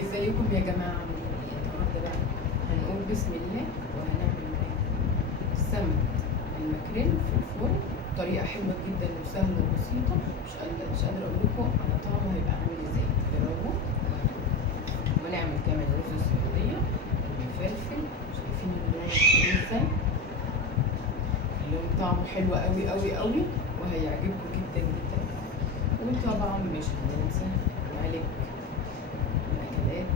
ازيكم يا جماعة عاملين ايه؟ النهارده بقى هنقول بسم الله وهنعمل سمك الماكريل في الفرن بطريقة حلوة جدا وسهلة وبسيطة. مش قادرة اقول لكم على طعمه هيبقى عامل ازاي. جربوا ونعمل كمان رز السعودية وفلفل. شايفين اللون عامل ازاي؟ اللون طعمه حلو قوي قوي قوي وهيعجبكم جدا جدا. وطبعا مش هننسى معلقة الأكلات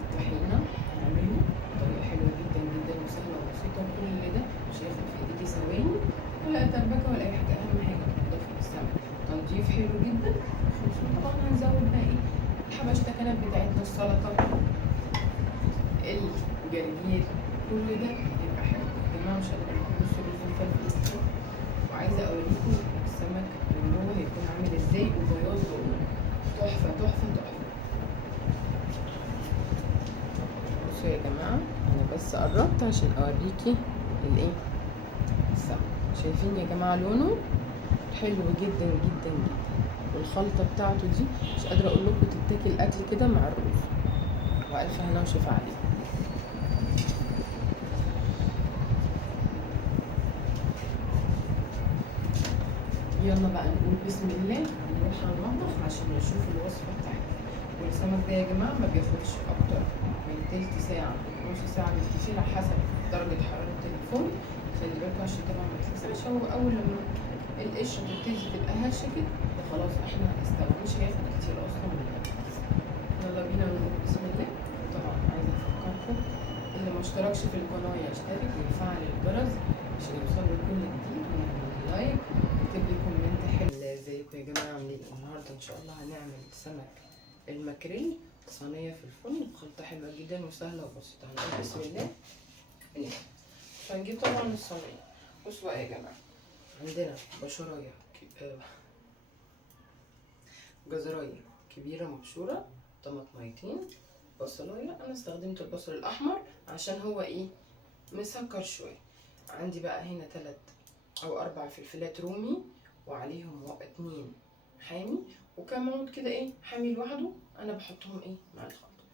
الطحينة. هنعمله بطريقة حلوة جدا جدا وسهلة وبسيطة، وكل ده مش هياخد في ايديكي ثواني ولا تربكة ولا أي حاجة. أهم حاجة تنضفي السمك تنظيف حلو جدا. طبعا هنزود بقى ايه الحبشتكنات بتاعتنا، السلطة، الجرجير، كل ده يبقى حلو. يا جماعة مش قادرة أقول بصوا الرز الفلفل، وعايزة أوريكم السمك من جوه هيكون عامل ازاي وبياض جوه. تحفة تحفة تحفة. بصوا يا جماعة أنا بس قربت عشان أوريكي الإيه السمك. شايفين يا جماعة لونه حلو جدا جدا جدا، والخلطة بتاعته دي مش قادرة أقول لكم تتاكل أكل كده مع الرز. وألف هنا وشفا عليه. يلا بقى نقول بسم الله ونروح على المطبخ عشان نشوف الوصفة بتاعتنا. والسمك ده يا جماعة ما بياخدش أكتر من تلت ساعة نص ساعة بالكتير على حسب درجة حرارة الفرن. خلي بالكوا عشان طبعا ما تلسعش. هو أول لما القشرة تبتدي تبقى هشة كده ده خلاص احنا استوى، مش هياخد كتير أصلا من الوقت. يلا بينا نقول بسم الله. طبعا عايزة أفكركم اللي ما اشتركش في القناة يشترك ويفعل الجرس عشان يوصله كل جديد، ويعمل لايك ويكتب لي كومنت حلو. ازيكم يا جماعة عاملين ايه؟ النهارده ان شاء الله هنعمل سمك الماكريل صينية في الفرن بخلطة حلوة جدا وسهلة وبسيطة. هنقول بسم الله ونبدأ. هنجيب طبعا الصينية. بصوا بقى يا جماعة، عندنا بشراية جزراية كبيرة مبشورة، طماطميتين، بصلاية. انا استخدمت البصل الاحمر عشان هو ايه مسكر شوية. عندي بقى هنا 3 أو 4 فلفلات رومي، وعليهم 2 حامي، وكم عود كده ايه حامي لوحده انا بحطهم ايه مع الخلطة.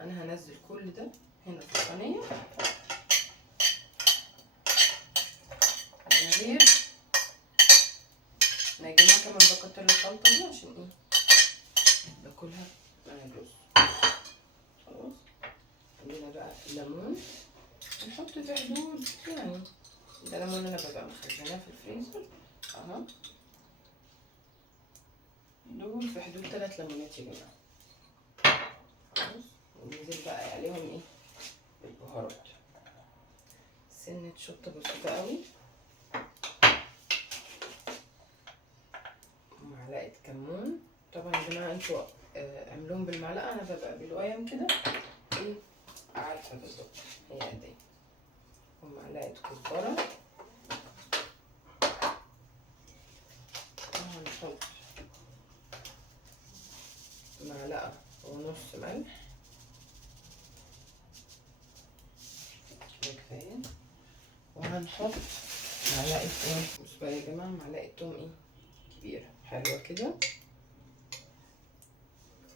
انا هنزل كل ده هنا في الصينية من غير انا يا جماعة كمان بكتر الخلطة دي عشان ايه باكلها مع الرز. خلاص عندنا بقى الليمون نحط في حدود يعني ده ليمون انا ببقى مخزناه في الفريزر اهو. دول في حدود 3 ليمونات يا جماعه. خلاص وننزل بقى عليهم ايه البهارات. سنه شطه بسيطه قوي، ومعلقه كمون. طبعا يا جماعه انتوا اعملوهم بالمعلقه، انا ببقى بالقيم كده ايه عارفه بالظبط هي قد ايه. ومعلقه كزبره. وهنحط معلقه ونص ملح كده كفايه. وهنحط معلقه ايه بصوا بقى يا جماعه معلقه توم ايه كبيره حلوه كده،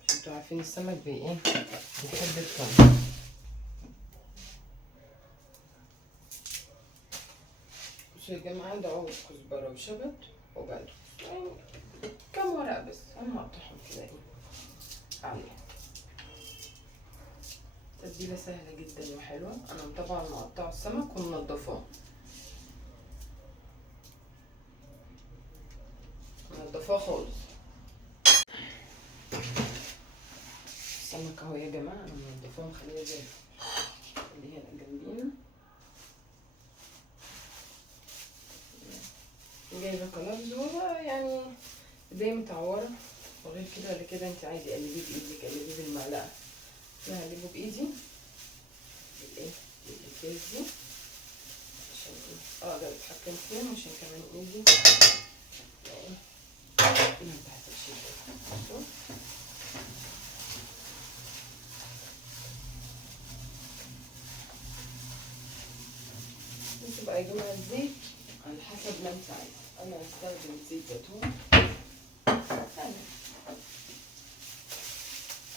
عشان انتوا عارفين السمك بايه بيحب التوم. بصوا يا جماعه ده عود كزبره وشبت وبقدونس يعني كام ورقه بس انا هقطعهم كده ايه عليها. تتبيله سهله جدا وحلوه. انا طبعا مقطعه السمك ومنضفاه، منضفاه خالص. السمك اهو يا جماعه انا منضفاه مخليه زي اللي هنا جنبينا. جايبه كلابز هو يعني زي متعوره، وغير كده ولا كده انت عايزه قلبيه بايدك قلبيه بالمعلقه. انا هقلبه بايدي بالايه بالفيس دي عشان ايه اقدر اتحكم فيهم، عشان كمان ايدي يعني ما تحتاجش كده. انتوا بقى يا جماعه الزيت على حسب ما انت عايزه. انا هستخدم زيت زيتون يعني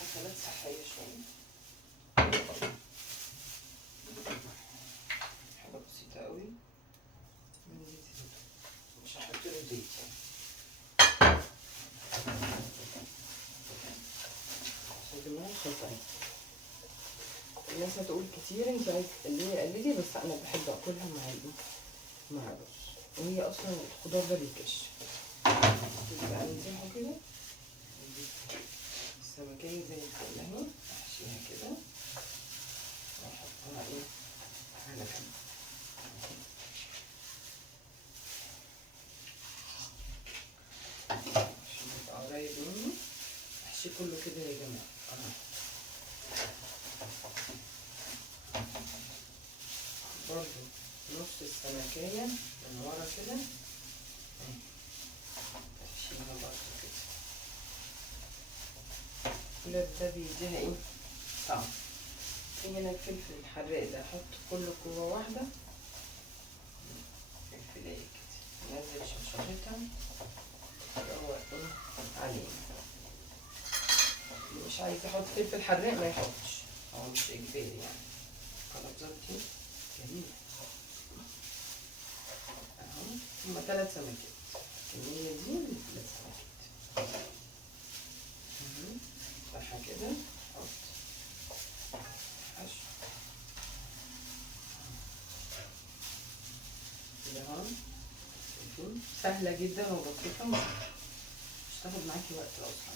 اكلات صحيه شويه. جماعه الخلطه اهي. الناس هتقول كتير انت عايز تقللي قللي، بس انا بحب اكلها مع مع الرز، وهي اصلا الخضار ده بيكش. بقى نمسحه كده، السمكية زي الفل اهي، احشيها كده واحطها ايه على جنب. عشان يبقى قريب مني، احشيه كله كده يا جماعة اهو. برضو نص السمكية من ورا كده اهي، احشيها برضو كده. ده بيديها ايه طعم. في هنا الفلفل الحراق ده احط كله كوره واحده، فلفلايه كده نزل شطشطتها هو ايه عليه. اللي مش عايز يحط فلفل حراق ما يحطش، هو مش اجباري يعني. الخلطات دي جميله اهو. هما 3 سمكات، الكميه دي 3 سمكات اهو. صح كده، حط حشو كده اهو. سهله جدا وبسيطه، مش تاخد معاكي وقت اصلا.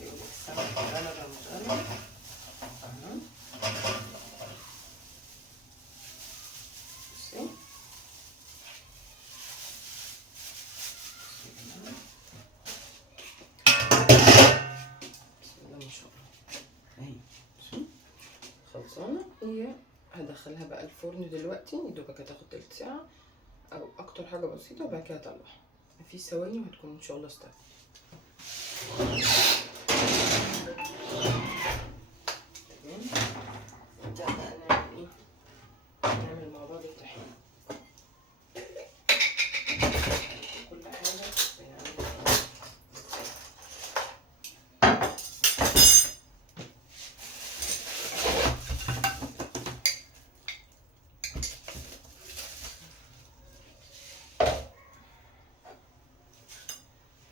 يقولك السمك غلبه مش غلبه اهو. بصي بسم الله ما شاء الله اهي. بصي خلصانه. هي هدخلها بقى الفرن دلوقتي، يدوبك هتاخد تلت ساعه او اكتر، حاجه بسيطه، وبعد كده هطلعها. مفيش ثواني وهتكون ان شاء الله استوت. تمام. نبدا بقى نعمل ايه، نعمل مع بعض الطحينه. كل حاجه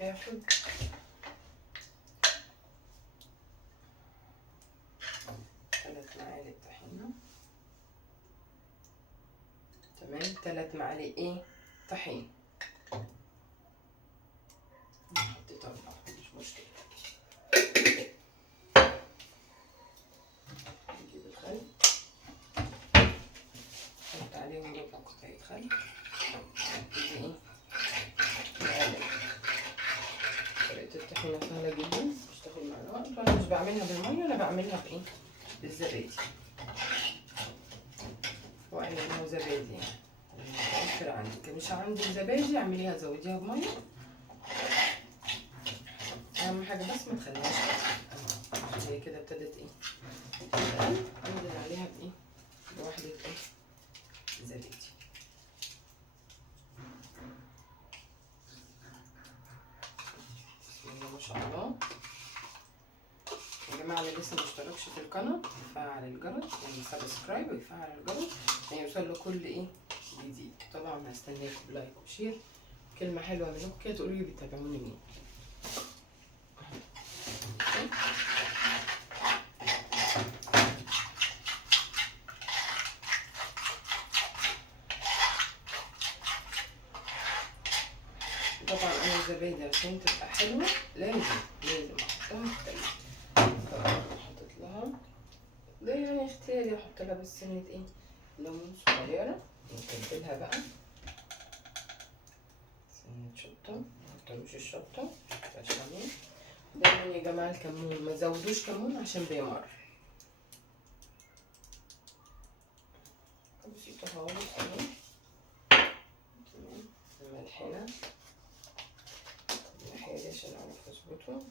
هاخد 3 معالق طحينه. تمام، 3 معالق ايه طحين. نحط 4 مش مشكله. نجيب الخل، نحط عليهم ربع كوبايه خل. نبتدي ايه نقلب. طريقه الطحينه سهله جدا، مش تاخد معانا وقت. انا مش بعملها بالميه، انا بعملها بايه بالزبادي. واعملها زبادي يعني متوفر عندك. مش عندك زبادي اعمليها زوديها بميه. اهم حاجه بس ما تخليهاش اهو. هي كده ابتدت ايه تتقل، انزل عليها بايه بواحده ايه زبادي. بسم الله ما شاء الله. يا جماعه اللي لسه مشتركش في القناه يفعل الجرس، يعني سبسكرايب ويفعل الجرس عشان يوصل له كل ايه جديد. طبعا هستناكم بلايك وشير، كلمه حلوه منكم كده تقولوا لي بتتابعوني مين. طبعا انا الزبادي عشان تبقى حلوه لازم احطها في التلاجة. طبعا حطيت لها ده يعني اختياري، احط لها بس سنه ايه ليمون صغيره نتبلها بقى. سنه شطه، مكتروش الشطه عشان دايما يا جماعه الكمون ما تزودوش كمون عشان بيمر. بسيطه خالص اهي. تمام. الملح هنا الناحيه دي عشان اعرف اظبطه.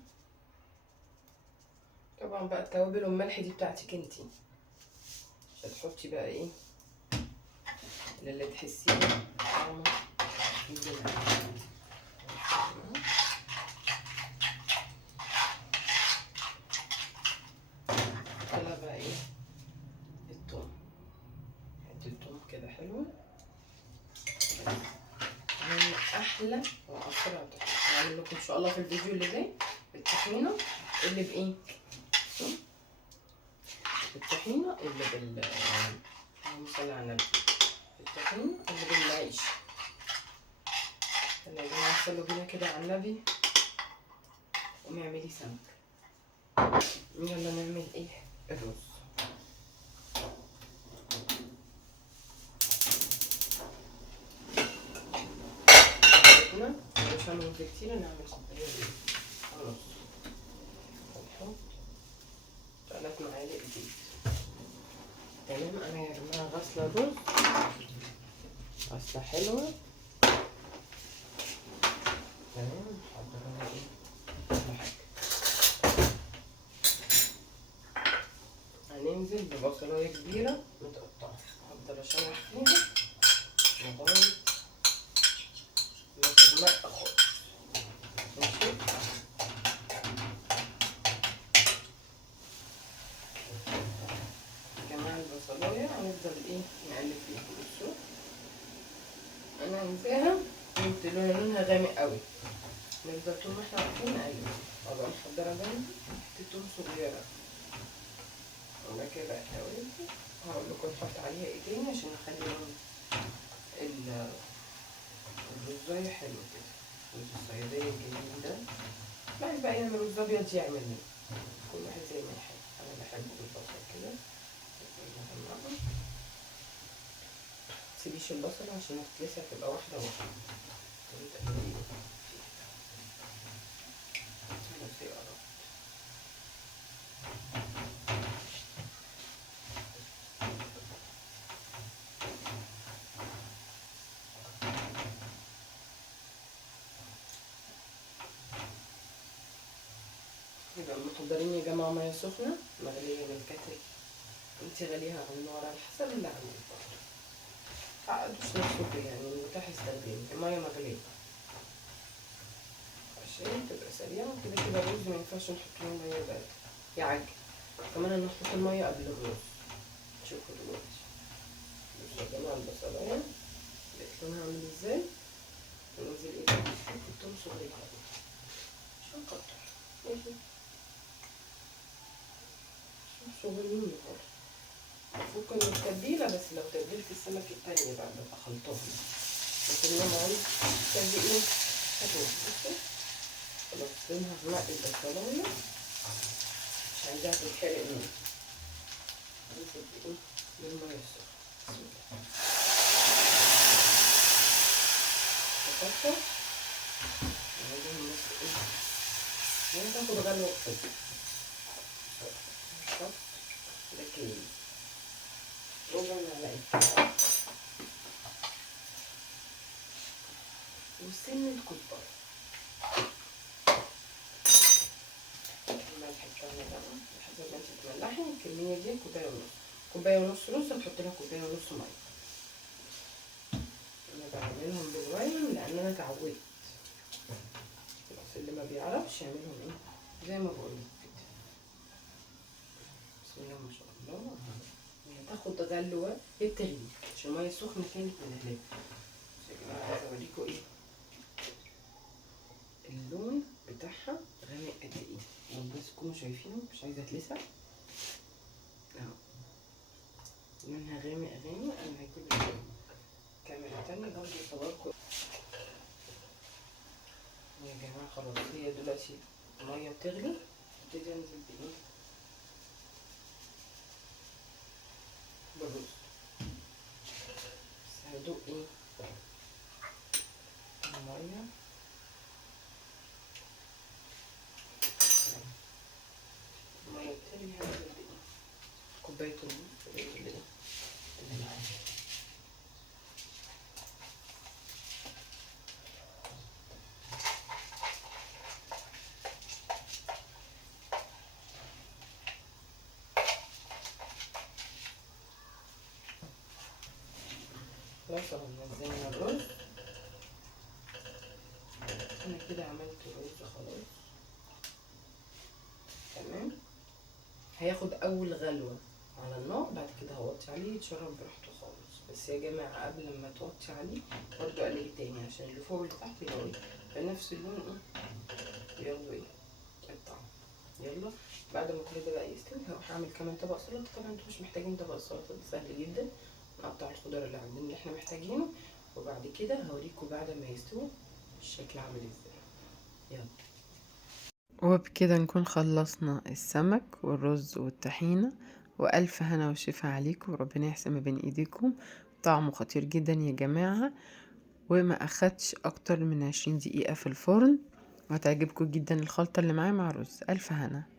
طبعا بقى التوابل والملح دي بتاعتك انتي، مش هتحطي بقى ايه اللي تحسيه طعمه يجي طلع بقى ايه الثوم. حته الثوم كده حلوه، من احلى واسرع طحينه. هعمل لكم ان شاء الله في الفيديو اللي جاي الطحينه اللي بايه الطحينة اللي اللهم صل على النبي، الطحينة اللي بالعيش. يلا يا جماعة صلوا بينا كده على النبي، قومي اعملي سمك. يلا نعمل ايه؟ الرز. مش هعمل رز كتير، انا هعمل ونص. هنحط 3 معالق زيت. تمام. انا يا جماعة غاسلة الرز غسلة حلوة. تمام. محضرة ايه؟ كل حاجة. هننزل ببصلاية كبيرة متقطعة، هفضل اشوح فيها لغاية ما تغمق خالص. ماشي. جماعة البصلاية هنفضل ايه نقلب فيها. بصوا انا عايزاها لونها غامق قوي، نفضل طول ما احنا واقفين نقلب. ابقى محضرة جنبي حتة توم صغيرة، وبعد كده بقى التوابل هقول لكم نحط عليها ايه تاني عشان نخلي لون الرزاية حلو كده. الرز الصيادية الجميل ده، بعد بقى يعمل رز ابيض يعمل كل واحد زي ما يحب. انا بحبه بالبصل كده. متسيبيش البصل عشان هتتلسع، تبقى واحدة واحدة. يبقى محضرين يا جماعة مية سخنة مغلية من الكتل، انتي غليها على النار على حسب اللي عندك برضه. متعقدوش نفسكوا يعني، المتاح استخدمي المية مغلية عشان تبقى سريعة. كده كده الرز مينفعش نحط له مية باردة يعجن، كمان انا هحط المية قبل الرز. شوفوا دلوقتي. بصوا يا جماعة البصلاية بقت لونها عامل ازاي. ننزل ايه التوم صغير مش هنكتر، ماشي صغيرين خالص. فك من التتبيلة، بس لو تتبيلة السمك التانية بقى ببقى خلطاها، لكن لما عايز تتبيلين هاتوها. بصوا خلاص لونها غمق البصلاية، مش عايزاها تتحرق مني. هنزل بايه بالمية السخنة. بكتر وعايزاهم بس ايه يعني تاخد غلوة كده. نحط ده كيلو ربع معلقة وسنة كزبرة. الملح بتاعنا بقى حسب ما انتي تملحي. الكمية دي كوباية ونص، كوباية ونص رز هنحط لها كوباية ونص مية. انا بعملهم بالويم لان انا اتعودت، بس اللي ما بيعرفش يعملهم ايه زي ما بقولك كده. بسم الله ما شاء الله. هي تاخد غلوة، هي بتغلي عشان المية السخنة كانت ملهلبة. يا جماعة عايزة اوريكوا ايه اللون بتاعها غامق قد ايه، بس تكونوا شايفينه. مش عايزة اتلسع اهو، لونها غامق غامق. انا هجيب الكاميرا تانية برضه اصوركوا يا جماعة. خلاص هي دلوقتي المية بتغلي، ابتدي انزل بايه بالرز. بس هدوق ايه المية. المية بتغلي هنزل بايه كوباية الرز اللي معايا. خلاص اهو نزلنا الرز. انا كده عملت الرز خلاص تمام. هياخد اول غلوة على النار، بعد كده هوطي عليه يتشرب براحته خالص. بس يا جماعة قبل ما توطي عليه برضه قلبي تاني عشان اللي فوق واللي تحت يبقوا بنفس اللون ايه، ياخدوا ايه الطعم. يلا بعد ما كل ده بقى يستوي هروح اعمل كمان طبق سلطه. طبعا انتوا مش محتاجين طبق السلطه ده، سهل جدا. نقطع الخضار اللي عندنا اللي احنا محتاجينه، وبعد كده هوريكم بعد ما يستوي الشكل عامل ازاي. يلا. وبكده نكون خلصنا السمك والرز والطحينة، وألف هنا وشفا عليكم، وربنا يحسن ما بين ايديكم. طعمه خطير جدا يا جماعة، وما أخدش أكتر من 20 دقيقة في الفرن، وهتعجبكم جدا الخلطة اللي معاه مع رز. ألف هنا.